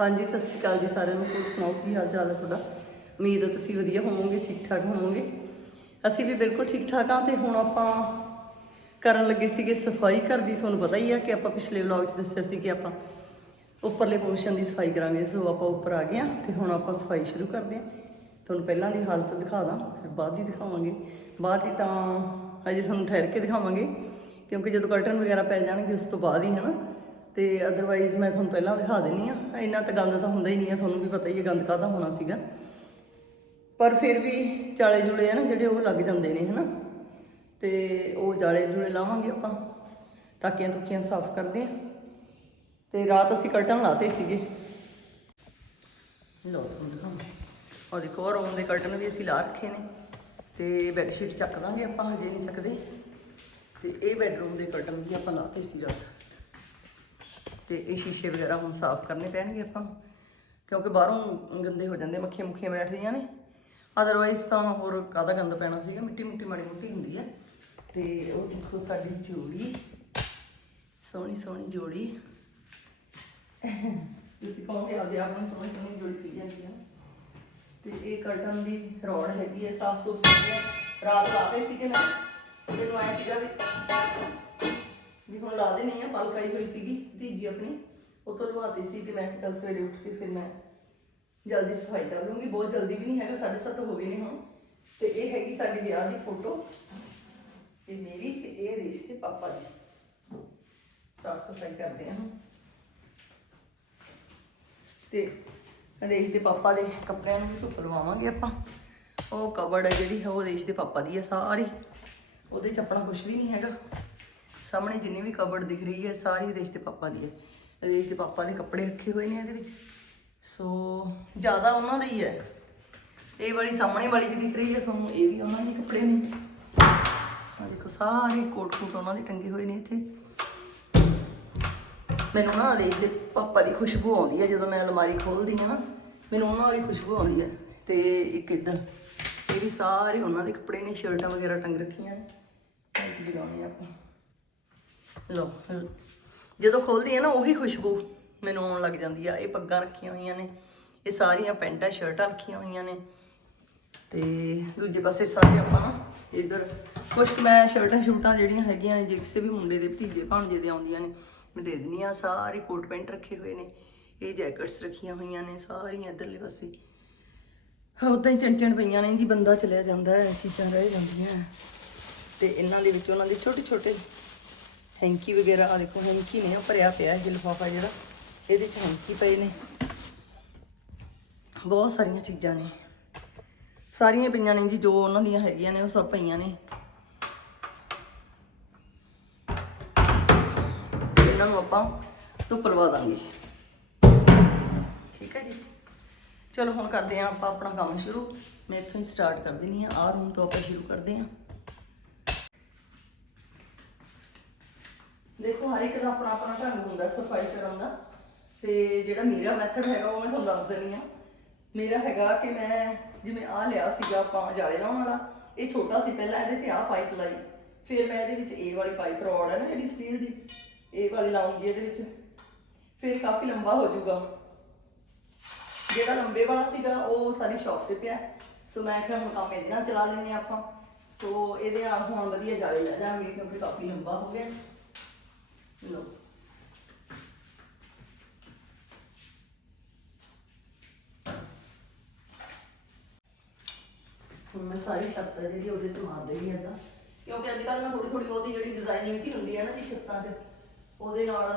ਹਾਂਜੀ, ਸਤਿ ਸ਼੍ਰੀ ਅਕਾਲ ਜੀ ਸਾਰਿਆਂ ਨੂੰ। ਹੋਰ ਸੁਣਾਓ, ਕੀ ਹਾਲ ਚਾਲ ਹੈ ਤੁਹਾਡਾ? ਉਮੀਦ ਹੈ ਤੁਸੀਂ ਵਧੀਆ ਹੋਵੋਗੇ ਠੀਕ ਠਾਕ ਹੋਵੋਗੇ। ਅਸੀਂ ਵੀ ਬਿਲਕੁਲ ਠੀਕ ਠਾਕ ਹਾਂ ਤੇ ਹੁਣ ਆਪਾਂ ਕਰਨ ਲੱਗੇ ਸੀਗੇ ਸਫ਼ਾਈ ਘਰ ਦੀ। ਤੁਹਾਨੂੰ ਪਤਾ ਹੀ ਆ ਕਿ ਆਪਾਂ ਪਿਛਲੇ ਵਲੌਗ 'ਚ ਦੱਸਿਆ ਸੀ ਕਿ ਆਪਾਂ ਉੱਪਰਲੇ ਪੋਰਸ਼ਨ ਦੀ ਸਫ਼ਾਈ ਕਰਾਂਗੇ। ਸੋ ਆਪਾਂ ਉੱਪਰ ਆ ਗਏ ਹਾਂ ਤੇ ਹੁਣ ਆਪਾਂ ਸਫ਼ਾਈ ਸ਼ੁਰੂ ਕਰਦੇ ਹਾਂ। ਤੁਹਾਨੂੰ ਪਹਿਲਾਂ ਦੀ ਹਾਲਤ ਦਿਖਾ ਦਾਂ, ਫਿਰ ਬਾਅਦ ਦੀ ਦਿਖਾਵਾਂਗੇ। ਬਾਅਦ ਦੀ ਤਾਂ ਅਜੇ ਤੁਹਾਨੂੰ ਠਹਿਰ ਕੇ ਦਿਖਾਵਾਂਗੇ, ਕਿਉਂਕਿ ਜਦੋਂ ਕਰਟਨ ਵਗੈਰਾ ਪੈ ਜਾਣਗੇ, ਉਸ ਤੋਂ ਬਾਅਦ ਹੀ ਹੈ ਨਾ। ਤੇ ਅਦਰਵਾਈਜ਼ ਮੈਂ ਤੁਹਾਨੂੰ ਪਹਿਲਾਂ ਦਿਖਾ ਦਿੰਨੀ ਆ ਇੰਨਾ ਤਾਂ ਗੰਦ ਤਾਂ ਹੁੰਦਾ ਹੀ ਨਹੀਂ ਆ ਤੁਹਾਨੂੰ ਵੀ ਪਤਾ ਹੀ ਹੈ ਗੰਦ ਕਾਹਦਾ ਹੋਣਾ ਸੀਗਾ। ਪਰ ਫਿਰ ਵੀ ਚਾਲੇ ਜੁਲੇ ਆ ਨਾ, ਜਿਹੜੇ ਉਹ ਲੱਗ ਜਾਂਦੇ ਨੇ, ਹਨਾ? ਤੇ ਉਹ ਜਾਲੇ ਜੁਲੇ ਲਾਵਾਂਗੇ ਆਪਾਂ। ਤਾਕੀਆਂ ਤੁਕੀਆਂ ਸਾਫ਼ ਕਰਦੇ ਆ ਤੇ ਰਾਤ ਅਸੀਂ ਕਰਟਨ ਲਾਤੇ ਸੀਗੇ। ਲੋ ਤੁਹਾਨੂੰ ਦਿਖਾਵਾਂ ਔਰ ਦੇਖੋ ਰੂਮ ਦੇ ਕਰਟਨ ਵੀ ਅਸੀਂ ਲਾ ਰੱਖੇ ਨੇ। ਤੇ ਬੈੱਡ ਸ਼ੀਟ ਚੱਕ ਦਾਂਗੇ ਆਪਾਂ, ਹਜੇ ਨਹੀਂ ਚੱਕਦੇ। ਤੇ ਇਹ ਬੈੱਡਰੂਮ ਦੇ ਕਰਟਨ ਵੀ ਆਪਾਂ ਲਾਤੇ ਸੀ ਰਾਤ। ਤੇ ਇਹ ਸ਼ੀਸ਼ੇ ਵਗੈਰਾ ਹੁਣ ਸਾਫ਼ ਕਰਨੇ ਪੈਣਗੇ ਆਪਾਂ। ਨੂੰ, ਕਿਉਂਕਿ ਬਾਹਰੋਂ ਗੰਦੇ ਹੋ ਜਾਂਦੇ ਮੱਖੀਆਂ ਮੁੱਖੀਆਂ ਬੈਠਦੀਆਂ ਨੇ। ਅਦਰਵਾਈਜ਼ ਤਾਂ ਹੋਰ ਕਾਹਦਾ ਗੰਦ ਪੈਣਾ ਸੀਗਾ? ਮਿੱਟੀ ਮਿੱਟੀ ਮਾੜੀ ਮੁੱਟੀ ਹੁੰਦੀ ਹੈ ਤੇ ਉਹ ਦੇਖੋ ਸਾਡੀ ਜੋੜੀ। ਸੋਹਣੀ ਸੋਹਣੀ ਜੋੜੀ। ਤੁਸੀਂ ਕਹੋਗੇ ਆਪਦੇ ਆਪ ਨੂੰ ਸੋਹਣੀ ਸੋਹਣੀ ਜੋੜੀ ਕੀ ਜਾਂਦੀ ਹੈ ਤੇ ਇਹ ਕਰਟਨ ਦੀ ਰੋਡ ਹੈਗੀ ਹੈ ਸਾਫ਼ ਸੁਥਰੀ ਰਾਤ ਲਾਤੇ ਸੀਗੇ ਮੈਂ। ਮੈਨੂੰ ਆਇਆ ਸੀਗਾ ਵੀ ਵੀ ਹੁਣ ਲਾ ਦੇਣੀ ਆ ਪਲਕਾਈ ਹੋਈ ਸੀਗੀ ਧੀਜੀ ਆਪਣੀ, ਉਥੋਂ ਲਵਾਤੀ ਸੀ ਤੇ ਮੈਂ ਕਿਹਾ ਚੱਲ ਸਵੇਰੇ ਉੱਠ ਕੇ ਫਿਰ ਮੈਂ ਜਲਦੀ ਸਫ਼ਾਈ ਕਰ ਲੂੰਗੀ, ਬਹੁਤ ਜਲਦੀ ਵੀ ਨਹੀਂ ਹੈਗਾ 7:30 ਹੋ ਗਏ ਨੇ ਹੁਣ। ਤੇ ਇਹ ਹੈਗੀ ਸਾਡੀ ਵਿਆਹ ਦੀ ਫੋਟੋ, ਇਹ ਮੇਰੀ ਤੇ ਇਹ ਦੇਸ਼ ਦੇ ਪਾਪਾ ਦੀ। ਸਾਫ਼ ਸਫ਼ਾਈ ਕਰਦੇ ਹਾਂ ਹੁਣ। ਤੇ ਨਰੇਸ਼ ਦੇ ਪਾਪਾ ਦੇ ਕੱਪੜਿਆਂ ਨੂੰ ਵੀ ਧੁੱਪ ਲਵਾਵਾਂਗੇ ਆਪਾਂ। ਉਹ ਕਬੜ ਹੈ ਜਿਹੜੀ ਹੈ ਉਹ ਨਰੇਸ਼ ਦੇ ਪਾਪਾ ਦੀ ਹੈ ਸਾਰੀ। ਉਹਦੇ ਚ ਆਪਣਾ ਕੁਝ ਵੀ ਨਹੀਂ ਹੈਗਾ। ਸਾਹਮਣੇ ਜਿੰਨੀ ਵੀ ਕਬੜ ਦਿਖ ਰਹੀ ਹੈ, ਸਾਰੀ ਦੇਸ਼ ਦੇ ਪਾਪਾ ਦੀ ਹੈ। ਦੇਸ਼ ਦੇ ਪਾਪਾ ਦੇ ਕੱਪੜੇ ਰੱਖੇ ਹੋਏ ਨੇ ਇਹਦੇ ਵਿੱਚ। ਸੋ ਜ਼ਿਆਦਾ ਉਹਨਾਂ ਦਾ ਹੀ ਹੈ। ਇਹ ਵਾਲੀ ਸਾਹਮਣੇ ਵਾਲੀ ਵੀ ਦਿਖ ਰਹੀ ਹੈ, ਤੁਹਾਨੂੰ ਇਹ ਵੀ ਉਹਨਾਂ ਦੇ ਕੱਪੜੇ ਨੇ। ਆ ਦੇਖੋ, ਸਾਰੇ ਕੋਟ ਕੋਟ ਉਹਨਾਂ ਦੇ ਟੰਗੇ ਹੋਏ ਨੇ ਇੱਥੇ। ਮੈਨੂੰ ਨਾ ਦੇਸ਼ ਦੇ ਪਾਪਾ ਦੀ ਖੁਸ਼ਬੂ ਆਉਂਦੀ ਹੈ, ਜਦੋਂ ਮੈਂ ਅਲਮਾਰੀ ਖੋਲਦੀ ਹਾਂ ਨਾ, ਮੈਨੂੰ ਉਹਨਾਂ ਦੀ ਖੁਸ਼ਬੂ ਆਉਂਦੀ ਹੈ। ਤੇ ਇੱਕ ਇਦਾਂ ਇਹ ਵੀ ਸਾਰੇ ਉਹਨਾਂ ਦੇ ਕੱਪੜੇ ਨੇ, ਸ਼ਰਟਾਂ ਵਗੈਰਾ ਟੰਗ ਰੱਖੀਆਂ ਨੇ। ਲਾਉਣੀ ਆਪਾਂ। ਲੋ ਜਦੋਂ ਖੋਲਦੀ ਆ ਨਾ, ਉਹੀ ਖੁਸ਼ਬੂ ਮੈਨੂੰ ਆਉਣ ਲੱਗ ਜਾਂਦੀ ਆ। ਇਹ ਪੱਗਾਂ ਰੱਖੀਆਂ ਹੋਈਆਂ ਨੇ, ਇਹ ਸਾਰੀਆਂ ਪੈਂਟਾਂ, ਸ਼ਰਟਾਂ ਰੱਖੀਆਂ ਹੋਈਆਂ ਨੇ। ਤੇ ਦੂਜੇ ਪਾਸੇ ਸਾਰੇ ਆਪਾਂ ਇਧਰ ਕੁਝ ਮੈਂ ਸ਼ਰਟਾਂ ਸ਼ੂਟਾਂ ਜਿਹੜੀਆਂ ਹੈਗੀਆਂ ਨੇ, ਜੇ ਕਿਸੇ ਵੀ ਮੁੰਡੇ ਦੇ, ਭਤੀਜੇ, ਭਾਣਜੇ ਦੇ ਆਉਂਦੀਆਂ ਨੇ, ਮੈਂ ਦੇ ਦਿੰਦੀ ਆ। ਸਾਰੇ ਕੋਟ ਪੈਂਟ ਰੱਖੇ ਹੋਏ ਨੇ, ਇਹ ਜੈਕਟਸ ਰੱਖੀਆਂ ਹੋਈਆਂ ਨੇ ਸਾਰੀਆਂ ਇਧਰਲੇ ਪਾਸੇ। ਉਦਾਂ ਹੀ ਚੰਚਣ ਪਈਆਂ ਨੇ ਜੀ, ਬੰਦਾ ਚਲਿਆ ਜਾਂਦਾ ਹੈ, ਚੀਜ਼ਾਂ ਰਹਿ ਜਾਂਦੀਆਂ ਤੇ ਇਹਨਾਂ ਦੇ ਵਿੱਚ ਉਹਨਾਂ ਦੇ ਛੋਟੇ ਛੋਟੇ ਹੈਂਕੀ ਵਗੈਰਾ ਆ ਦੇਖੋ, ਹੈਂਕੀ ਨੇ ਉਹ ਭਰਿਆ ਪਿਆ ਹੈ ਲਿਫਾਫਾ ਜਿਹੜਾ, ਇਹਦੇ ਚ ਹੈਂਕੀ ਪਏ ਨੇ। ਬਹੁਤ ਸਾਰੀਆਂ ਚੀਜ਼ਾਂ ਨੇ। ਸਾਰੀਆਂ ਪਈਆਂ ਨੇ ਜੀ, ਜੋ ਉਹਨਾਂ ਦੀਆਂ ਹੈਗੀਆਂ ਨੇ, ਉਹ ਸਭ ਪਈਆਂ ਨੇ। ਇਹਨਾਂ ਨੂੰ ਆਪਾਂ ਧੁੱਪ ਲਵਾ ਦਾਂਗੇ। ਠੀਕ ਹੈ ਜੀ। ਚਲੋ, ਹੁਣ ਕਰਦੇ ਹਾਂ ਆਪਾਂ ਆਪਣਾ ਕੰਮ ਸ਼ੁਰੂ। ਮੈਂ ਇੱਥੋਂ ਹੀ ਸਟਾਰਟ ਕਰ ਦਿੰਨੀ ਆ ਆਹ ਰੂਮ ਤੋਂ ਆਪਾਂ ਸ਼ੁਰੂ ਕਰਦੇ ਹਾਂ। ਦੇਖੋ, ਹਰ ਇੱਕ ਦਾ ਆਪਣਾ ਆਪਣਾ ਢੰਗ ਹੁੰਦਾ, ਸਫ਼ਾਈ ਕਰਨ ਦਾ। ਤੇ ਜਿਹੜਾ ਮੇਰਾ ਮੈਥਡ ਹੈਗਾ, ਉਹ ਮੈਂ ਤੁਹਾਨੂੰ ਦੱਸ ਦਿੰਨੀ ਆ ਮੇਰਾ ਹੈਗਾ ਕਿ ਮੈਂ ਜਿਵੇਂ ਆ ਲਿਆ ਸੀਗਾ ਆਪਾਂ ਜਾਲੇ ਲਾਉਣ ਵਾਲਾ, ਇਹ ਛੋਟਾ ਸੀ, ਪਹਿਲਾਂ ਇਹਦੇ ਤੇ ਆ ਪਾਈਪ ਲਾਈ। ਫਿਰ ਮੈਂ ਇਹਦੇ ਵਿੱਚ ਇਹ ਵਾਲੀ ਪਾਈਪ ਰੋਡ ਹੈ ਨਾ ਜਿਹੜੀ ਸਟੀਲ ਦੀ, ਇਹ ਵਾਲੀ ਲਾਉਂਗੀ ਇਹਦੇ ਵਿੱਚ। ਫਿਰ ਕਾਫੀ ਲੰਬਾ ਹੋ ਜਾਊਗਾ। ਜਿਹੜਾ ਲੰਬੇ ਵਾਲਾ ਸੀਗਾ, ਉਹ ਸਾਰੀ ਸ਼ਾਪ ਤੇ ਪਿਆ। ਸੋ ਮੈਂ ਕਿਹਾ ਹੁਣ ਕੰਮ ਇਹਦੇ ਨਾਲ ਚਲਾ ਲੈਂਦੇ ਹਾਂ ਆਪਾਂ। ਸੋ ਇਹਦੇ ਨਾਲ ਹੁਣ ਵਧੀਆ ਜਾਲੇ ਲੈ ਜਾਣਗੇ ਕਿਉਂਕਿ ਕਾਫੀ ਲੰਬਾ ਹੋ ਗਿਆ। ਲੋ ਹੁਣ ਮੈਂ ਸਾਰੀ ਛੱਤ ਆ ਜਿਹੜੀ ਉਹਦੇ ਤੇ ਮਾਰ ਦੇਣੀ ਏਦਾਂ। ਕਿਉਂਕਿ ਅੱਜ ਕੱਲ੍ਹ ਨਾ ਥੋੜੀ ਥੋੜੀ ਬਹੁਤੀ ਜਿਹੜੀ ਡਿਜ਼ਾਈਨਿੰਗ ਕੀ ਹੁੰਦੀ ਹੈ ਨਾ ਜੀ ਛੱਤਾਂ 'ਚ ਉਹਦੇ ਨਾਲ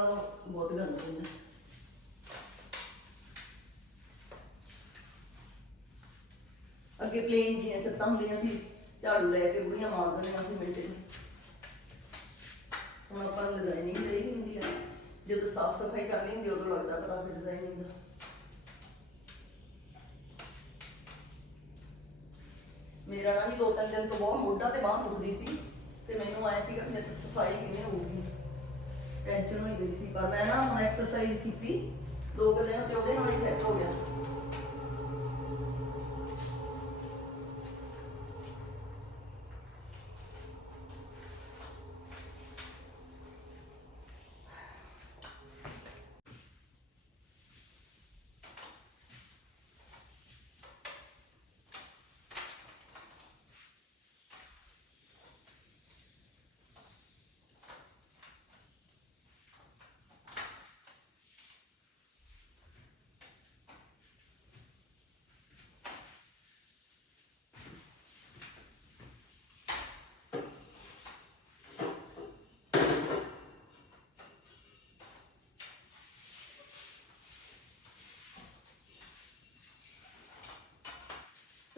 ਬਹੁਤ ਗੰਦ ਹੁੰਦਾ। ਅੱਗੇ ਪਲੇਨ ਜੀਆਂ ਛੱਤਾਂ ਹੁੰਦੀਆਂ ਸੀ, ਝਾੜੂ ਲੈ ਕੇ ਬੁੜੀਆਂ ਮਾਰ ਦਿੰਦੀਆਂ ਸੀ ਮਿੰਟ 'ਚ। ਹੁਣ ਆਪਾਂ ਨੂੰ ਡਿਜ਼ਾਈਨਿੰਗ ਚਾਹੀਦੀ ਹੁੰਦੀ ਆ। ਜਦੋਂ ਸਾਫ਼ ਸਫ਼ਾਈ ਕਰਨੀ ਹੁੰਦੀ ਉਦੋਂ ਲੱਗਦਾ ਪਤਾ ਫਿਰ ਡਿਜ਼ਾਈਨਿੰਗ ਦਾ। ਮੇਰਾ ਨਾ ਜੀ ਦੋ ਤਿੰਨ ਦਿਨ ਤੋਂ ਬਹੁਤ ਮੋਢਾ ਤੇ ਬਾਂਹ ਦੁਖਦੀ ਸੀ ਤੇ ਮੈਨੂੰ ਆਇਆ ਸੀਗਾ ਕਿ ਮੇਰੇ ਸਫ਼ਾਈ ਕਿਵੇਂ ਹੋਊਗੀ। ਟੈਨਸ਼ਨ ਹੋਈ ਗਈ ਸੀ, ਪਰ ਮੈਂ ਨਾ ਹੁਣ ਐਕਸਰਸਾਈਜ਼ ਕੀਤੀ, ਦੋ ਕੁ ਦਿਨ ਤੇ ਉਹਦੇ ਨਾਲ ਹੀ ਸੈੱਟ ਹੋ ਗਿਆ।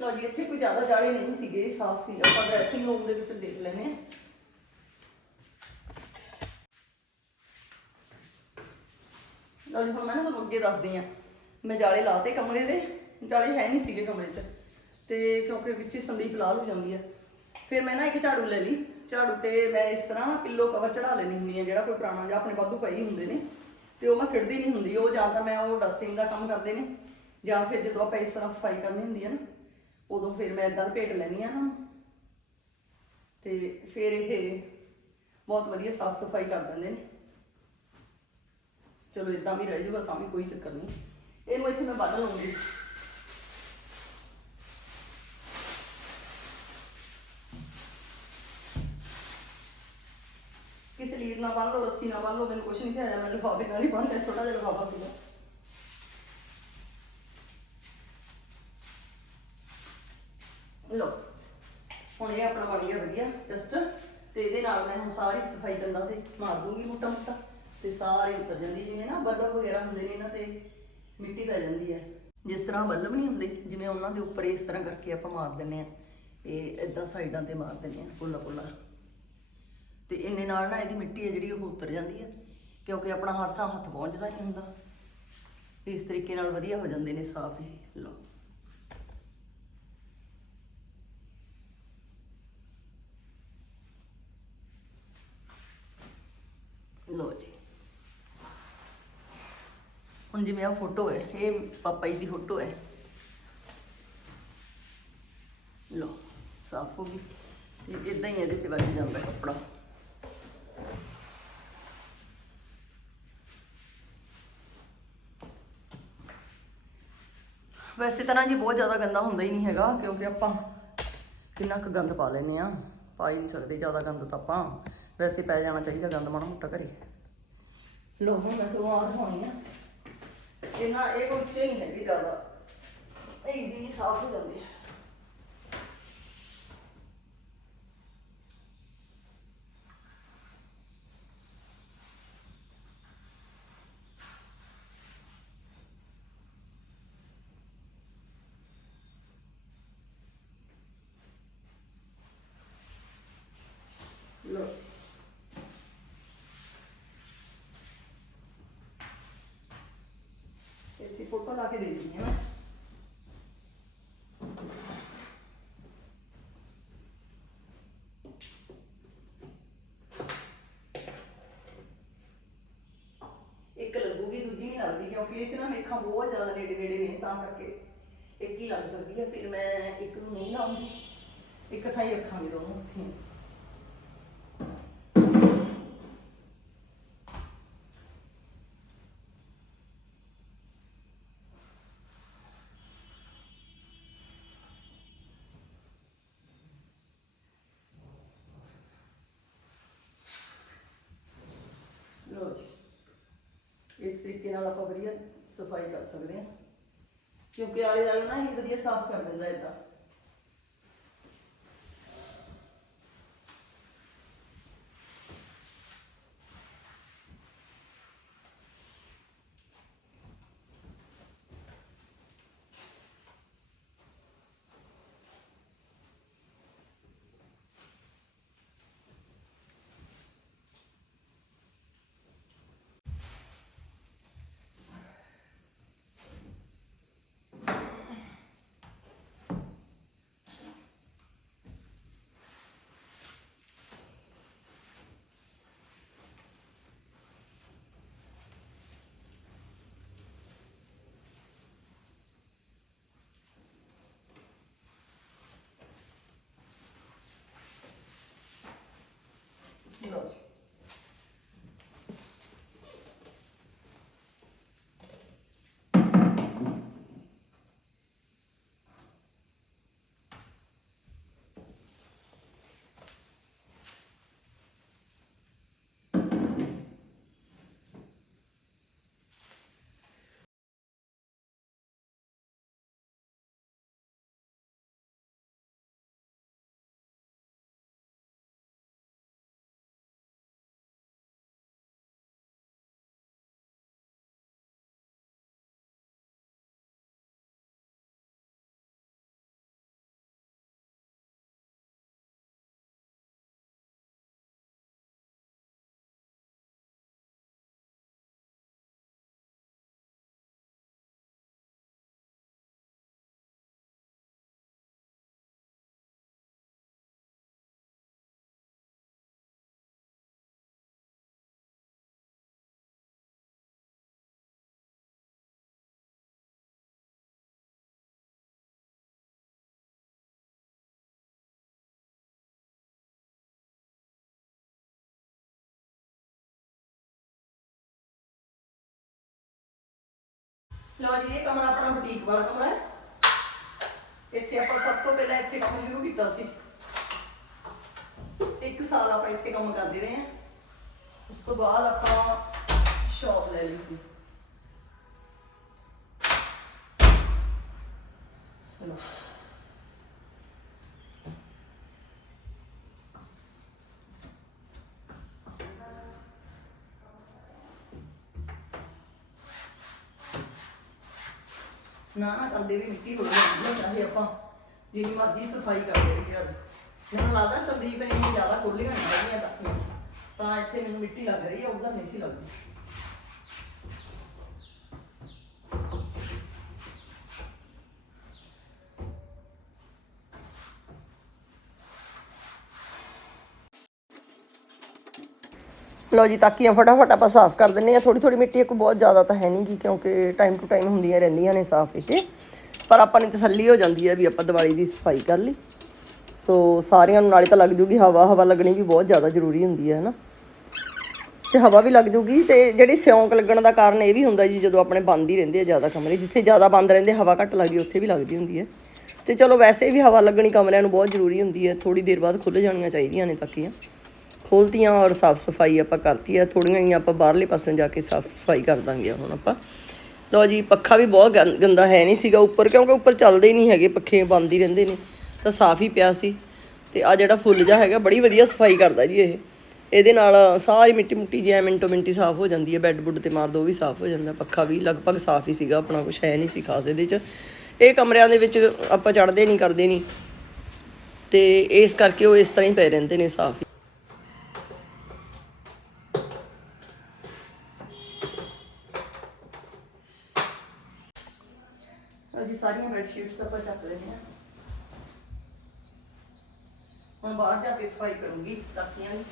ਲਓ ਜੀ, ਇੱਥੇ ਕੋਈ ਜ਼ਿਆਦਾ ਜਾਲੇ ਨਹੀਂ ਸੀਗੇ, ਸਾਫ਼ ਸੀ। ਆਪਾਂ ਡਰੈਸਿੰਗ ਰੂਮ ਦੇ ਵਿੱਚ ਦੇਖ ਲੈਨੇ ਆ ਲਓ ਜੀ, ਹੁਣ ਮੈਂ ਨਾ ਤੁਹਾਨੂੰ ਅੱਗੇ ਦੱਸਦੀ ਆ ਮੈਂ ਜਾਲੇ ਲਾਤੇ ਕਮਰੇ ਦੇ। ਜਾਲੇ ਹੈ ਨਹੀਂ ਸੀਗੇ ਕਮਰੇ 'ਚ। ਤੇ ਕਿਉਂਕਿ ਵਿੱਚ ਹੀ ਸੰਦੀਪ ਲਾਲ ਹੋ ਜਾਂਦੀ ਆ। ਫਿਰ ਮੈਂ ਨਾ ਇੱਕ ਝਾੜੂ ਲੈ ਲਈ। ਝਾੜੂ ਤੇ ਮੈਂ ਇਸ ਤਰ੍ਹਾਂ ਪਿੱਲੋ ਕਵਰ ਚੜਾ ਲੈਣੀ ਹੁੰਦੀ ਆ ਜਿਹੜਾ ਕੋਈ ਪੁਰਾਣਾ ਜਾਂ ਆਪਣੇ ਵਾਧੂ ਪਈ ਹੁੰਦੇ ਨੇ। ਤੇ ਉਹ ਮੈਂ ਸਿੱਟਦੀ ਨਹੀਂ ਹੁੰਦੀ। ਉਹ ਜਾਂ ਤਾਂ ਮੈਂ ਉਹ ਡਸਟਿੰਗ ਦਾ ਕੰਮ ਕਰਦੇ ਨੇ। ਜਾਂ ਫਿਰ ਜਦੋਂ ਆਪਾਂ ਇਸ ਤਰ੍ਹਾਂ ਸਫ਼ਾਈ ਕਰਨੀ ਹੁੰਦੀ ਆ ਨਾ ਉਦੋਂ ਫਿਰ ਮੈਂ ਇਦਾਂ ਭੇਟ ਲੈਣੀ ਆ ਨਾ। ਤੇ ਫਿਰ ਇਹ ਬਹੁਤ ਵਧੀਆ ਸਾਫ਼ ਸਫ਼ਾਈ ਕਰ ਦਿੰਦੇ ਨੇ। ਚਲੋ ਇਦਾਂ ਵੀ ਰਹਿ ਜਾਊਗਾ ਤਾਂ ਵੀ ਕੋਈ ਚੱਕਰ ਨਹੀਂ। ਇਹਨੂੰ ਇੱਥੇ ਮੈਂ ਬੰਨ ਲਵਾਂਗੀ ਕਿਸੇ ਲੀਰ ਨਾਲ ਬੰਨ ਲਓ, ਰੱਸੀ ਨਾਲ ਬੰਨ ਲਓ, ਮੈਨੂੰ ਕੁਛ ਨਹੀਂ ਕਿਹਾ ਮੈਂ ਲਿਫਾਫੇ ਨਾਲ ਹੀ ਬੰਨ ਲਿਆ, ਛੋਟਾ ਜਿਹਾ ਲਿਫਾਫਾ ਸੀਗਾ। ਲੋ ਹੁਣ ਇਹ ਆਪਣਾ ਬਣ ਗਿਆ ਵਧੀਆ ਜਸਟ ਤੇ ਇਹਦੇ ਨਾਲ ਮੈਂ ਹੁਣ ਸਾਰੀ ਸਫ਼ਾਈ ਕੰਦਾ ਤੇ ਮਾਰ ਦੂੰਗੀ ਮੋਟਾ ਮੋਟਾ। ਤੇ ਸਾਰੇ ਉਤਰ ਜਾਂਦੀ ਜਿਵੇਂ ਨਾ ਬੱਲਬ ਵਗੈਰਾ ਹੁੰਦੇ ਨੇ ਨਾ ਤੇ, ਮਿੱਟੀ ਪੈ ਜਾਂਦੀ ਹੈ ਜਿਸ ਤਰ੍ਹਾਂ ਬੱਲਬ ਨਹੀਂ ਹੁੰਦੇ, ਜਿਵੇਂ ਉਹਨਾਂ ਦੇ ਉੱਪਰ ਇਸ ਤਰ੍ਹਾਂ ਕਰਕੇ ਆਪਾਂ ਮਾਰ ਦਿੰਨੇ ਆ। ਇਹ ਇਦਾਂ ਸਾਈਡਾਂ ਤੇ ਮਾਰ ਦਿੰਨੇ ਆ, ਪੁੱਲਾ ਪੁੱਲਾ। ਤੇ ਇੰਨੇ ਨਾਲ ਨਾ ਇਹਦੀ ਮਿੱਟੀ ਹੈ ਜਿਹੜੀ ਉਹ ਉਤਰ ਜਾਂਦੀ ਹੈ ਕਿਉਂਕਿ ਆਪਣਾ ਹਰ ਥਾਂ ਹੱਥ ਪਹੁੰਚਦਾ ਨਹੀਂ ਹੁੰਦਾ। ਇਸ ਤਰੀਕੇ ਨਾਲ ਵਧੀਆ ਹੋ ਜਾਂਦੇ ਨੇ ਸਾਫ਼ ਇਹ। ਲਓ। ਲੋ ਜੀ। ਹੁਣ ਜਿਵੇਂ ਆਹ ਫੋਟੋ ਹੈ, ਇਹ ਪਾਪਾ ਜੀ ਦੀ ਫੋਟੋ ਹੈ। ਲੋ ਸਾਫ਼ ਹੋ ਗਈ। ਤੇ ਇਦਾਂ ਹੀ ਇਹਦੇ ਤੇ ਵੱਜ ਜਾਂਦਾ ਕੱਪੜਾ। ਵੈਸੇ ਤਾਂ ਨਾ ਜੀ ਬਹੁਤ ਜ਼ਿਆਦਾ ਗੰਦਾ ਹੁੰਦਾ ਹੀ ਨਹੀਂ ਹੈਗਾ, ਕਿਉਂਕਿ ਆਪਾਂ ਕਿੰਨਾ ਕੁ ਗੰਦ ਪਾ ਲੈਨੇ ਆ ਪਾ ਹੀ ਨਹੀਂ ਸਕਦੇ ਜ਼ਿਆਦਾ ਗੰਦ ਤਾਂ ਆਪਾਂ। ਵੈਸੇ ਪੈ ਜਾਣਾ ਚਾਹੀਦਾ ਗੰਦ ਮਾੜਾ ਮੋਟਾ ਘਰੇ। ਲੋ ਹੁਣ ਮੈਂ ਤੁਹਾਨੂੰ ਆਹ ਦਿਖਾਉਣੀ ਆ। ਇਹ ਨਾ, ਇਹ ਕੋਈ ਉੱਚੇ ਨਹੀਂ ਹੈਗੇ ਜ਼ਿਆਦਾ। ਈਜ਼ੀਲੀ ਸਾਫ਼ ਹੋ ਜਾਂਦੇ ਆ ਲੋ ਇੱਥੇ ਫੋਟੋ ਲਾ ਕੇ ਦੇ ਦਿੰਦੀ ਹਾਂ। ਮੈਂ ਇੱਕ ਲੱਗੂਗੀ, ਦੂਜੀ ਨਹੀਂ ਲੱਗਦੀ, ਕਿਉਂਕਿ ਇਹ 'ਚ ਨਾ ਮੇਖਾਂ ਬਹੁਤ ਜ਼ਿਆਦਾ ਨੇੜੇ ਨੇੜੇ ਨੇ, ਤਾਂ ਕਰਕੇ ਇੱਕ ਹੀ ਲੱਗ ਸਕਦੀ ਹੈ। ਫਿਰ ਮੈਂ ਇੱਕ ਨੂੰ ਨਹੀਂ ਲਾਉਂਗੀ ਇੱਕ ਥਾਈ ਹੀ ਰੱਖਾਂਗੇ ਦੋਨੋਂ ਅੱਖੀਆਂ ਨਾਲ ਆਪਾਂ ਵਧੀਆ ਸਫ਼ਾਈ ਕਰ ਸਕਦੇ ਹਾਂ। ਕਿਉਂਕਿ ਆਲੇ ਦੁਆਲੇ ਨਾ ਇਹ ਵਧੀਆ ਸਾਫ਼ ਕਰ ਦਿੰਦਾ ਇਦਾਂ। ਲਓ ਜੀ, ਇਹ ਕਮਰਾ ਆਪਣਾ ਬੁਟੀਕ ਵਾਲਾ ਕਮਰਾ ਹੈ। ਇੱਥੇ ਆਪਾਂ ਸਭ ਤੋਂ ਪਹਿਲਾਂ ਇੱਥੇ ਕੰਮ ਸ਼ੁਰੂ ਕੀਤਾ ਸੀ। ਇੱਕ ਸਾਲ ਆਪਾਂ ਇੱਥੇ ਕੰਮ ਕਰਦੇ ਰਹੇ ਹਾਂ। ਉਸ ਤੋਂ ਬਾਅਦ ਆਪਾਂ ਸ਼ਾਪ ਲੈ ਲਈ ਸੀ। ਨਾ ਨਾ ਕੰਦੇ ਵੀ ਮਿੱਟੀ ਹੋ ਗਈ ਚਾਹੇ ਆਪਾਂ ਜਿੰਨੀ ਮਰਜ਼ੀ ਸਫ਼ਾਈ ਕਰਦੇ ਰਹੀਏ ਅੱਜ। ਮੈਨੂੰ ਲੱਗਦਾ ਸੰਦੀਪ ਨੇ ਜ਼ਿਆਦਾ ਖੋਲੀਆਂ ਨਹੀਂ ਹੈਗੀਆਂ ਤੱਕੀਆਂ ਤਾਂ ਇੱਥੇ ਮੈਨੂੰ ਮਿੱਟੀ ਲੱਗ ਰਹੀ ਹੈ ਉਹਦਾ ਨਹੀਂ ਸੀ ਲੱਗਦੀ। ਲਓ ਜੀ, ਤਾਕੀਆਂ ਫਟਾਫਟ ਆਪਾਂ ਸਾਫ਼ ਕਰ ਦਿੰਨੇ ਆ ਥੋੜੀ ਥੋੜੀ ਮਿੱਟੀ ਇੱਕ ਬਹੁਤ ਜ਼ਿਆਦਾ ਤਾਂ ਹੈ ਨਹੀਂ ਗੀ, ਕਿਉਂਕਿ ਟਾਈਮ ਟੂ ਟਾਈਮ ਹੁੰਦੀਆਂ ਰਹਿੰਦੀਆਂ ਨੇ ਸਾਫ਼ ਇਹ ਪਰ ਆਪਾਂ ਨੇ ਤਸੱਲੀ ਹੋ ਜਾਂਦੀ ਹੈ ਵੀ ਆਪਾਂ ਦੀਵਾਲੀ ਦੀ ਸਫ਼ਾਈ ਕਰ ਲਈ। ਸੋ ਸਾਰਿਆਂ ਨੂੰ ਨਾਲੇ ਤਾਂ ਲੱਗ ਜੂਗੀ ਹਵਾ ਹਵਾ ਲੱਗਣੀ ਵੀ ਬਹੁਤ ਜ਼ਿਆਦਾ ਜ਼ਰੂਰੀ ਹੁੰਦੀ ਹੈ, ਹਨਾ? ਤੇ ਹਵਾ ਵੀ ਲੱਗ ਜੂਗੀ ਤੇ ਜਿਹੜੀ ਸਿਉਂਕ ਲੱਗਣ ਦਾ ਕਾਰਨ ਇਹ ਵੀ ਹੁੰਦਾ ਜੀ, ਜਦੋਂ ਆਪਣੇ ਬੰਦ ਹੀ ਰਹਿੰਦੇ ਆ ਜ਼ਿਆਦਾ ਕਮਰੇ, ਜਿੱਥੇ ਜ਼ਿਆਦਾ ਬੰਦ ਰਹਿੰਦੇ, ਹਵਾ ਘੱਟ ਲੱਗਦੀ, ਉੱਥੇ ਵੀ ਲੱਗਦੀ ਹੁੰਦੀ ਹੈ। ਤੇ ਚਲੋ ਵੈਸੇ ਵੀ ਹਵਾ ਲੱਗਣੀ ਕਮਰਿਆਂ ਨੂੰ ਬਹੁਤ ਜ਼ਰੂਰੀ ਹੁੰਦੀ ਹੈ। ਥੋੜੀ ਦੇਰ ਬਾਅਦ ਖੁੱਲ ਜਾਣੀਆਂ ਚਾਹੀਦੀਆਂ ਨੇ ਤਾਕੀਆਂ। ਖੋਲਤੀਆਂ ਔਰ ਸਾਫ਼ ਸਫ਼ਾਈ ਆਪਾਂ ਕਰਤੀ ਆ। ਥੋੜੀਆਂ ਹੀ ਆਪਾਂ ਬਾਹਰਲੇ ਪਾਸੇ ਜਾ ਕੇ ਸਾਫ਼ ਸਫ਼ਾਈ ਕਰ ਦਾਂਗੇ ਹੁਣ ਆਪਾਂ। ਲਓ ਜੀ, ਪੱਖਾ ਵੀ ਬਹੁਤ ਗੰ- ਗੰਦਾ ਹੈ ਨਹੀਂ ਸੀਗਾ ਉੱਪਰ, ਕਿਉਂਕਿ ਉੱਪਰ ਚੱਲਦੇ ਹੀ ਨਹੀਂ ਹੈਗੇ, ਪੱਖੇ ਬੰਦ ਹੀ ਰਹਿੰਦੇ ਨੇ। ਤਾਂ ਸਾਫ਼ ਹੀ ਪਿਆ ਸੀ। ਤੇ ਆ ਜਿਹੜਾ ਫੁੱਲ ਜਾ ਹੈਗਾ, ਬੜੀ ਵਧੀਆ ਸਫ਼ਾਈ ਕਰਦਾ ਜੀ ਇਹ। ਇਹਦੇ ਨਾਲ ਸਾਰੀ ਮਿੱਟੀ ਮੁੱਟੀ ਜਿਹਾ ਮਿੰਟੋ ਮਿੰਟੀ ਸਾਫ਼ ਹੋ ਜਾਂਦੀ ਹੈ। ਬੈੱਡ ਬੁੱਡ ਤੇ ਮਾਰ ਦੋ ਉਹ ਵੀ ਸਾਫ਼ ਹੋ ਜਾਂਦਾ। ਪੱਖਾ ਵੀ ਲਗਭਗ ਸਾਫ਼ ਹੀ ਸੀਗਾ, ਆਪਣਾ ਕੁਝ ਹੈ ਨਹੀਂ ਸੀ ਖਾਸ ਇਹਦੇ 'ਚ। ਇਹ ਕਮਰਿਆਂ ਦੇ ਵਿੱਚ ਆਪਾਂ ਚੜਦੇ ਨਹੀਂ, ਕਰਦੇ ਨਹੀਂ। ਤੇ ਇਸ ਕਰਕੇ ਉਹ ਇਸ ਤਰ੍ਹਾਂ ਹੀ ਪਏ ਰਹਿੰਦੇ ਨੇ ਸਾਫ਼। ਸਾਰੀਆਂ ਬੈਡਸ਼ੀਟਸ ਆਪਾਂ ਚੱਕ ਲੈਂਦੇ ਹਾਂ। ਹੁਣ ਬਾਹਰ ਜਾ ਕੇ ਸਫ਼ਾਈ ਕਰੂੰਗੀ ਤੱਕੀਆਂ ਦੀ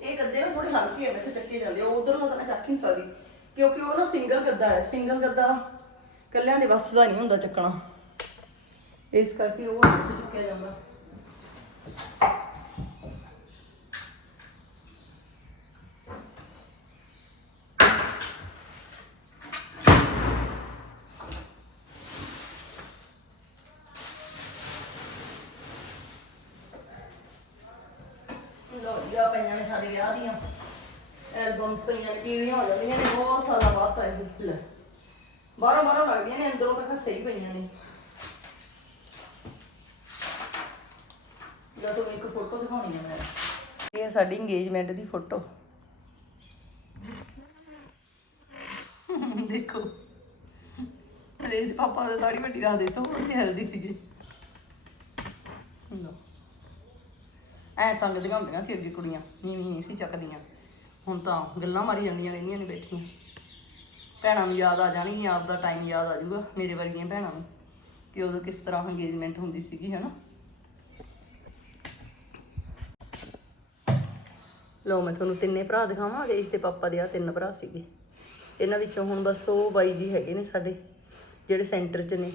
ਇਹ ਗੱਦੇ ਨਾ ਥੋੜੇ ਹਲਕੇ ਆ ਵਿੱਚ ਚੱਕੇ ਜਾਂਦੇ ਉਹ ਉਧਰ ਤਾਂ ਮੈਂ ਚੱਕ ਹੀ ਨਹੀਂ ਸਕਦੀ। ਕਿਉਂਕਿ ਉਹ ਨਾ ਸਿੰਗਲ ਗੱਦਾ ਹੈ, ਸਿੰਗਲ ਗੱਦਾ ਕੱਲਿਆਂ ਦੇ ਵੱਸ ਦਾ ਨਹੀਂ ਹੁੰਦਾ ਚੱਕਣਾ। ਇਸ ਕਰਕੇ ਉਹ ਵਿੱਚ ਚੱਕਿਆ ਜਾਂਦਾ ਲੋ ਜਾ ਪਈਆਂ ਨੇ ਸਾਡੇ ਵਿਆਹ ਦੀਆਂ ਐਲਬਮਸ ਪਈਆਂ ਨੇ ਹੋ ਜਾਂਦੀਆਂ ਨੇ ਬਹੁਤ ਸਾਲਾਂ ਬਾਅਦ ਤਾਂ ਇਹ ਲੈ ਬਾਹਰੋਂ ਬਾਹਰੋਂ ਲੱਗਦੀਆਂ ਨੇ ਅੰਦਰੋਂ ਤਾਂ ਸਹੀ ਪਈਆਂ ਨੇ ਜਾਂ ਤੁਹਾਨੂੰ ਇੱਕ ਫੋਟੋ ਦਿਖਾਉਣੀ ਆ ਮੈਂ ਇਹ ਸਾਡੀ ਇੰਗੇਜਮੈਂਟ ਦੀ ਫੋਟੋ ਦੇਖੋ ਇਹਦੇ ਪਾਪਾ ਦਾ ਦਾੜੀ ਵੱਡੀ ਰੱਖਦੇ ਸੀ ਉਹ ਹੈਲਦੀ ਸੀਗੇ ਲੋ ਐ ਸੰਗ ਦਿਖਾਉਂਦੀਆਂ ਸੀ ਅੱਗੇ ਕੁੜੀਆਂ ਨੀਵੀਂ ਨਹੀਂ ਸੀ ਚੱਕਦੀਆਂ ਹੁਣ ਤਾਂ ਗੱਲਾਂ ਮਾਰੀ ਜਾਂਦੀਆਂ ਰਹਿੰਦੀਆਂ ਨੇ ਬੈਠੀਆਂ। ਭੈਣਾਂ ਨੂੰ ਯਾਦ ਆ ਜਾਣਗੀਆਂ ਆਪ ਦਾ ਟਾਈਮ ਯਾਦ ਆ ਜਾਊਗਾ, ਮੇਰੇ ਵਰਗੀਆਂ ਭੈਣਾਂ ਨੂੰ, ਕਿ ਉਦੋਂ ਕਿਸ ਤਰ੍ਹਾਂ ਇੰਗੇਜਮੈਂਟ ਹੁੰਦੀ ਸੀਗੀ, ਹਨਾ? ਲਓ, ਮੈਂ ਤੁਹਾਨੂੰ ਤਿੰਨੇ ਭਰਾ ਦਿਖਾਵਾਂ ਆਦੇਸ਼ ਤੇ ਪਾਪਾ ਦੇ ਆ ਤਿੰਨ ਭਰਾ ਸੀਗੇ। ਇਹਨਾਂ ਵਿੱਚੋਂ ਹੁਣ ਬਸ ਉਹ ਬਾਈ ਜੀ ਹੈਗੇ ਨੇ ਸਾਡੇ, ਜਿਹੜੇ ਸੈਂਟਰ 'ਚ ਨੇ।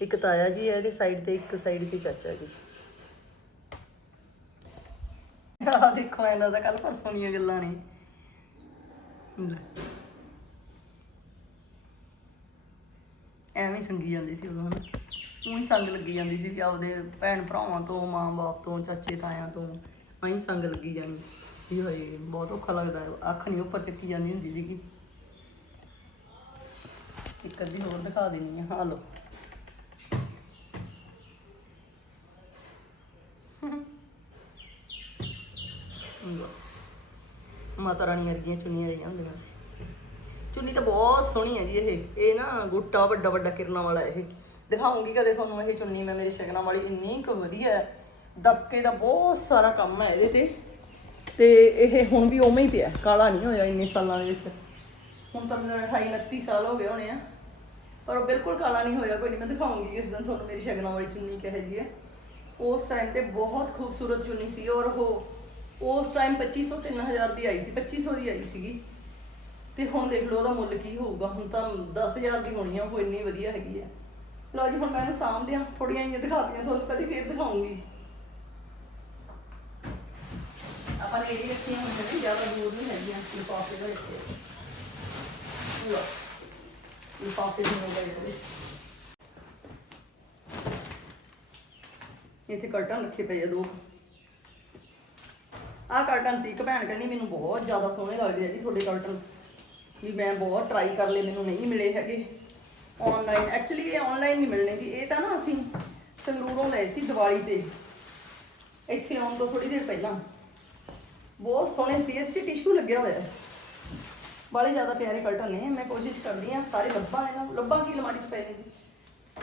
ਇੱਕ ਤਾਇਆ ਜੀ ਹੈ ਇਹਦੇ ਸਾਈਡ ਤੇ ਇੱਕ ਸਾਈਡ ਤੇ ਚਾਚਾ ਜੀ। ਆ ਦੇਖੋ ਇਹਨਾਂ ਦਾ ਕੱਲ ਪਰਸੋਂ ਦੀਆਂ ਗੱਲਾਂ ਨੇ ਲੈ। ਐਵੇਂ ਹੀ ਸੰਗੀ ਜਾਂਦੀ ਸੀ ਉਦੋਂ, ਹਨਾ ਉਹੀ ਸੰਗ ਲੱਗੀ ਜਾਂਦੀ ਸੀ ਵੀ ਆਪਦੇ ਭੈਣ ਭਰਾਵਾਂ ਤੋਂ ਮਾਂ-ਬਾਪ ਤੋਂ, ਚਾਚੇ ਤਾਇਆਂ ਤੋਂ, ਐਂ ਸੰਗ ਲੱਗੀ ਜਾਣੀ ਵੀ ਹੋਏ, ਬਹੁਤ ਔਖਾ ਲੱਗਦਾ ਹੈ। ਅੱਖ ਨਹੀਂ ਉੱਪਰ ਚੱਕੀ ਜਾਂਦੀ ਹੁੰਦੀ ਸੀਗੀ ਇੱਕ ਅੱਧੀ ਹੋਰ ਦਿਖਾ ਦੇਣੀ ਆ ਹਾਂ ਲਓ ਮਾਤਾ ਰਾਣੀ ਵਰਗੀਆਂ ਚੁੰਨੀਆਂ ਲਈਆਂ ਹੁੰਦੀਆਂ ਸੀ। ਚੁੰਨੀ ਤਾਂ ਬਹੁਤ ਸੋਹਣੀ ਹੈ ਜੀ ਇਹ। ਇਹ ਨਾ ਗੁੱਟਾ ਵੱਡਾ ਵੱਡਾ ਕਿਰਨਾਂ ਵਾਲਾ ਇਹ। ਦਿਖਾਉਂਗੀ ਕਦੇ ਤੁਹਾਨੂੰ ਇਹ ਚੁੰਨੀ ਮੈਂ ਮੇਰੇ ਸ਼ਗਨਾਂ ਵਾਲੀ। ਇੰਨੀ ਕੁ ਵਧੀਆ ਹੈ। ਦਬਕੇ ਦਾ ਬਹੁਤ ਸਾਰਾ ਕੰਮ ਹੈ ਇਹਦੇ ਤੇ। ਤੇ ਇਹ ਹੁਣ ਵੀ ਉਵੇਂ ਹੀ ਪਿਆ। ਕਾਲਾ ਨਹੀਂ ਹੋਇਆ ਇੰਨੇ ਸਾਲਾਂ ਦੇ ਵਿੱਚ। ਹੁਣ ਤਾਂ ਮੈਨੂੰ 28 29 ਸਾਲ ਹੋ ਗਏ ਹੋਣੇ ਆ। ਪਰ ਉਹ ਬਿਲਕੁਲ ਕਾਲਾ ਨਹੀਂ ਹੋਇਆ, ਕੋਈ ਨਹੀਂ। ਮੈਂ ਦਿਖਾਉਂਗੀ ਕਿਸ ਦਿਨ ਤੁਹਾਨੂੰ ਮੇਰੀ ਸ਼ਗਨਾਂ ਵਾਲੀ ਚੁੰਨੀ ਕਿਹੋ ਜਿਹੀ ਹੈ। ਉਸ ਟਾਈਮ ਤੇ ਬਹੁਤ ਖੂਬਸੂਰਤ ਚੁੰਨੀ ਸੀ। ਔਰ ਉਹ ਉਸ ਟਾਈਮ 2500 3000 ਦੀ ਆਈ ਸੀ 2500 ਦੀ ਆਈ ਸੀਗੀ। ਤੇ ਹੁਣ ਦੇਖ ਲਓ ਉਹਦਾ ਮੁੱਲ ਕੀ ਹੋਊਗਾ, ਹੁਣ ਤਾਂ 10000 ਦੀ ਹੋਣੀ ਆ, ਉਹ ਇੰਨੀ ਵਧੀਆ ਹੈਗੀ ਆ। ਲਓ ਜੀ, ਹੁਣ ਮੈਂ ਇਹਨੂੰ ਸਾਂਭਦੇ ਆ ਥੋੜੀਆਂ ਜਿਹੀਆਂ ਦਿਖਾਤੀਆਂ, ਤੁਹਾਨੂੰ ਕਦੀ ਫੇਰ ਦਿਖਾਉਂਗੀ। ਆਪਾਂ ਨੇ ਇਹ ਰੱਖੀਆਂ ਹੁੰਦੀਆਂ ਨੇ ਜ਼ਿਆਦਾ ਦੂਰ ਨਹੀਂ ਹੈਗੀਆਂ, ਲਿਫਾਫੇ ਦੇ ਵਿੱਚ ਲਓ, ਲਿਫਾਫੇ ਦੇ ਹੋ ਇੱਥੇ ਕਰਟਨ ਰੱਖੇ ਪਏ ਆ ਦੋ। ਆਹ ਕਰਟਨ ਸੀ, ਇੱਕ ਭੈਣ ਕਹਿੰਦੀ ਮੈਨੂੰ ਬਹੁਤ ਜ਼ਿਆਦਾ ਸੋਹਣੇ ਲੱਗਦੇ ਆ ਜੀ ਤੁਹਾਡੇ ਕਰਟਨ ਵੀ ਮੈਂ ਬਹੁਤ ਟਰਾਈ ਕਰ ਲਏ, ਮੈਨੂੰ ਨਹੀਂ ਮਿਲੇ ਹੈਗੇ। ਆਨਲਾਈਨ ਐਕਚੁਅਲੀ ਇਹ ਆਨਲਾਈਨ ਨਹੀਂ ਮਿਲਣੇ ਜੀ, ਇਹ ਤਾਂ ਨਾ ਅਸੀਂ ਸੰਗਰੂਰੋਂ ਲਏ ਸੀ ਦੀਵਾਲੀ ਤੇ। ਇੱਥੇ ਆਉਣ ਤੋਂ ਥੋੜੀ ਦੇਰ ਪਹਿਲਾਂ। ਬਹੁਤ ਸੋਹਣੇ ਸੀ ਇਹ 'ਚ ਟਿਸ਼ੂ ਲੱਗਿਆ ਹੋਇਆ। ਹੈ ਬੜੇ ਜ਼ਿਆਦਾ ਪਿਆਰੇ ਕਰਟਨ ਨੇ, ਮੈਂ ਕੋਸ਼ਿਸ਼ ਕਰਦੀ ਆ ਸਾਰੇ ਲੱਭਾਂ ਇਹਨਾਂ ਲੱਭਾਂ ਕੀ ਅਲਮਾਰੀ 'ਚ ਪਏ ਨੇ? ਜੀ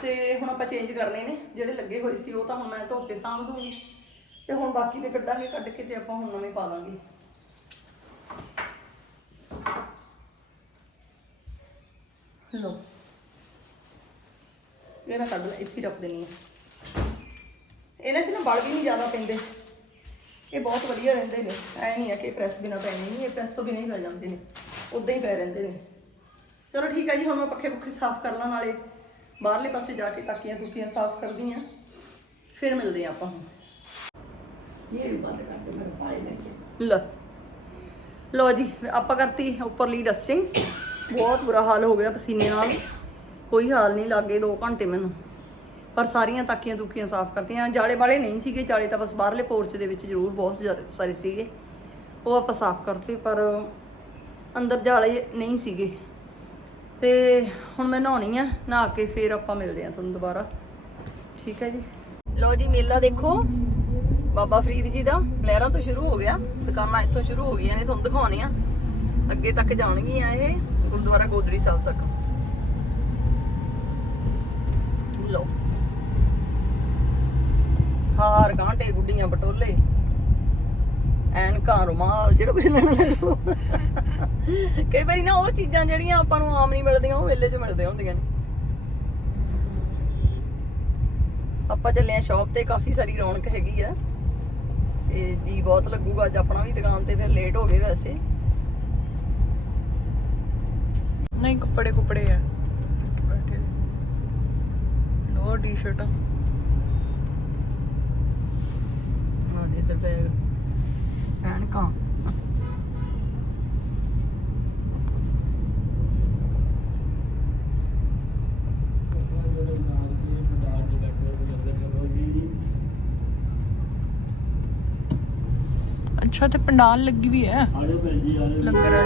ਤੇ ਹੁਣ ਆਪਾਂ ਚੇਂਜ ਕਰਨੇ ਨੇ, ਜਿਹੜੇ ਲੱਗੇ ਹੋਏ ਸੀ, ਉਹ ਤਾਂ ਹੁਣ ਮੈਂ ਧੋ ਕੇ ਸਾਂਭ ਦੂੰਗੀ। ਤੇ ਹੁਣ ਬਾਕੀ ਦੇ ਕੱਢਾਂਗੇ, ਕੱਢ ਕੇ ਤੇ ਆਪਾਂ ਹੁਣ ਨਵੇਂ ਪਾ ਦਾਂਗੇ ਲੋ ਇਹ ਮੈਂ ਕੱਢ ਲੈ, ਇੱਥੇ ਹੀ ਰੱਖ ਦੇਣੀ ਹੈ। ਇਹਨਾਂ 'ਚ ਨਾ ਬਲ ਵੀ ਨਹੀਂ ਜ਼ਿਆਦਾ ਪੈਂਦੇ। ਇਹ ਬਹੁਤ ਵਧੀਆ ਰਹਿੰਦੇ ਨੇ। ਐ ਨਹੀਂ ਹੈ ਕਿ ਪ੍ਰੈਸ ਬਿਨਾ ਪੈਣੇ ਨਹੀਂ, ਇਹ ਪ੍ਰੈਸ ਤੋਂ ਬਿਨਾਂ ਹੀ ਪੈ ਜਾਂਦੇ ਨੇ। ਉਦਾਂ ਹੀ ਪੈ ਰਹਿੰਦੇ ਨੇ। ਚਲੋ ਠੀਕ ਹੈ ਜੀ, ਹੁਣ ਮੈਂ ਪੱਖੇ ਪੁੱਖੇ ਸਾਫ਼ ਕਰ ਲਾਂ ਨਾਲੇ। ਬਾਹਰਲੇ ਪਾਸੇ ਜਾ ਕੇ ਤਾਕੀਆਂ ਤੁਕੀਆਂ ਸਾਫ਼ ਕਰਦੀ ਆ ਫਿਰ ਮਿਲਦੇ ਆ ਆਪਾਂ ਹੁਣ। ਇਹ ਲੋ। ਜੀ, ਆਪਾਂ ਕਰਤੀ ਉੱਪਰਲੀ ਡਸਟਿੰਗ ਬਹੁਤ ਬੁਰਾ ਹਾਲ ਹੋ ਗਿਆ ਪਸੀਨੇ ਨਾਲ। ਕੋਈ ਹਾਲ ਨਹੀਂ, ਲੱਗੇ 2 ਘੰਟੇ ਮੈਨੂੰ। ਪਰ ਸਾਰੀਆਂ ਤਾਕੀਆਂ ਤੁਕੀਆਂ ਸਾਫ਼ ਕਰਤੀਆਂ। ਜਾਲੇ ਵਾਲੇ ਨਹੀਂ ਸੀਗੇ, ਜਾਲੇ ਤਾਂ ਬਸ ਬਾਹਰਲੇ ਪੋਰਚ ਦੇ ਵਿੱਚ ਜ਼ਰੂਰ ਬਹੁਤ ਸਾਰੇ ਸੀਗੇ। ਉਹ ਆਪਾਂ ਸਾਫ਼ ਕਰਤੇ, ਪਰ ਅੰਦਰ ਜਾਲੇ ਨਹੀਂ ਸੀਗੇ। ਤੇ ਹੁਣ ਮੈਂ ਨਹਾਉਣੀ ਆ, ਨਹਾ ਕੇ ਫੇਰ ਆਪਾਂ ਮਿਲਦੇ ਆ ਤੁਹਾਨੂੰ ਦੁਬਾਰਾ। ਠੀਕ ਹੈ ਜੀ। ਲੋ ਜੀ, ਮੇਲਾ ਦੇਖੋ। ਬਾਬਾ ਫਰੀਦ ਜੀ ਦਾ ਲਹਿਰਾਂ ਤੋਂ ਸ਼ੁਰੂ ਹੋ ਗਿਆ, ਦੁਕਾਨਾਂ ਇੱਥੋਂ ਸ਼ੁਰੂ ਹੋ ਗਈਆਂ ਨੇ, ਤੁਹਾਨੂੰ ਦਿਖਾਉਣੇ ਆ ਅੱਗੇ ਤੱਕ ਜਾਣਗੀਆਂ ਇਹ ਗੁਰਦੁਆਰਾ ਗੋਦੜੀ ਸਾਹਿਬ ਤੱਕ। ਲੋ ਹਾਰ ਗਾਂਟੇ ਗੁੱਡੀਆਂ ਪਟੋਲੇ ਐਨਕਾਂ, ਰੁਮਾਲ, ਜਿਹੜਾ ਕੁਝ ਲੈਣਾ ਲੈ ਲਓ ਕਈ ਵਾਰੀ ਨਾ ਉਹ ਚੀਜ਼ਾਂ ਜਿਹੜੀਆਂ ਆਪਾਂ ਨੂੰ ਆਮ ਨਹੀਂ ਮਿਲਦੀਆਂ, ਉਹ ਮੇਲੇ 'ਚ ਮਿਲਦੀਆਂ ਹੁੰਦੀਆਂ ਨੇ। ਆਪਾਂ ਚੱਲੇ ਆ ਸ਼ਾਪ ਤੇ, ਕਾਫੀ ਸਾਰੀ ਰੌਣਕ ਹੈਗੀ ਆ। ਤੇ ਜੀ ਬਹੁਤ ਲੱਗੂਗਾ ਅੱਜ ਆਪਣਾ ਵੀ ਦੁਕਾਨ ਤੇ ਫਿਰ ਲੇਟ ਹੋ ਗਏ ਵੈਸੇ। ਨਹੀਂ ਕੱਪੜੇ ਕੁਪੜੇ ਆ। ਬੈਠੇ। ਲੋਅਰ ਟੀ-ਸ਼ਰਟ ਹਾਂ ਦੇ ਇੱਧਰ ਬੈਗ। ਐਨਕਾਂ। ਅੱਛਾ ਤੇ ਪੰਡਾਲ ਲੱਗੀ ਵੀ ਹੈ। ਜੀ ਲੰਗਰ ਹੈ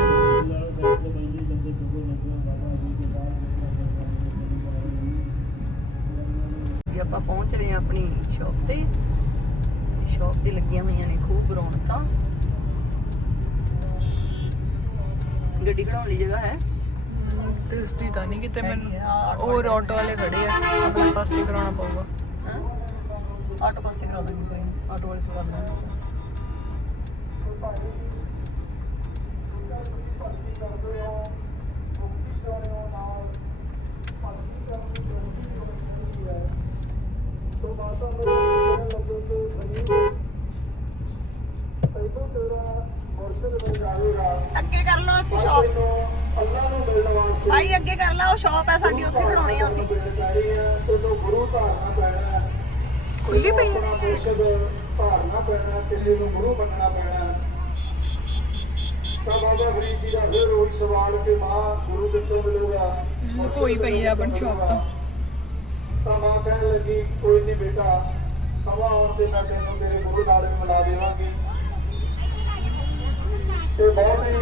ਵੀ ਆਪਾਂ ਪਹੁੰਚ ਰਹੇ ਆ ਆਪਣੀ ਸ਼ਾਪ ਤੇ। ਸ਼ਾਪ ਤੇ ਲੱਗੀਆਂ ਹੋਈਆਂ ਨੇ ਖੂਬ ਰੌਣਕਾਂ। ਗੱਡੀ ਖੜਾਉਣ ਲਈ ਜਗ੍ਹਾ ਹੈ। ਤੇ ਇਸ ਦੀ ਤਾਂ ਨਹੀਂ ਕਿਤੇ ਹੈਗੀ ਮੈਨੂੰ। ਆ, ਆਟੋ ਹੋਰ ਆਟੋ ਵਾਲੇ ਖੜੇ ਆ। ਆਪਣੇ ਪਾਸੇ ਕਰਾਉਣਾ ਪਊਗਾ। ਹਾਂ? ਆਟੋ ਪਾਸੇ ਕਰਾ ਦਾਂਗੇ ਕੋਈ ਨਹੀਂ ਆਟੋ ਵਾਲੇ ਤੋਂ ਕਰ ਬਸ। ਅੱਗੇ ਕਰ ਲਓ ਅਸੀਂ ਸ਼ਾਪ ਭਾਈ ਅੱਗੇ ਕਰ ਲਾ ਉਹ ਸ਼ਾਪ ਹੈ ਸਾਡੀ ਉੱਥੇ ਖੜਾਉਣੀ ਆ ਅਸੀਂ। ਖੁੱਲੀ ਪਈ ਹੈ ਧਾਰਨਾ ਪੈਣਾ ਕਿਸੇ ਨੂੰ ਗੁਰੂ ਮੰਨਣਾ ਪੈਣਾ। ਤਾਂ ਬਾਬਾ ਫਰੀਦ ਜੀ ਦਾ ਫਿਰ ਉਹੀ ਸਵਾਲ ਕਿ ਮਾਂ ਗੁਰੂ ਕਿੱਥੋਂ ਮਿਲੂਗਾ। ਕੋਈ ਪਈ ਹੈ ਆਪਣੀ ਸ਼ਾਪ ਤੋਂ। ਤਾਂ ਮਾਂ ਕਹਿਣ ਲੱਗੀ ਕੋਈ ਨਹੀਂ ਬੇਟਾ ਸਮਾਂ ਆਉਣ ਤੇ ਮੈਂ ਤੈਨੂੰ ਤੇਰੇ ਗੁਰੂ ਨਾਲ ਵੀ ਮਿਲਾ ਦੇਵਾਂਗੀ। ਤੇ ਬਹੁਤ ਹੀ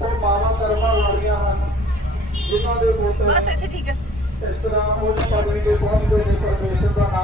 ਉਹ ਮਾਵਾਂ ਕਰਮਾਂ ਵਾਲੀਆਂ ਹਨ ਜਿਨ੍ਹਾਂ ਦੇ ਪੁੱਤ ਬਸ ਇੱਥੇ ਠੀਕ ਹੈ ਇਸ ਤਰ੍ਹਾਂ ਉਸ ਪਦਵੀ ਤੇ ਪਹੁੰਚਦੇ ਨੇ ਪਰਮੇਸ਼ਰ ਦਾ ਨਾਮ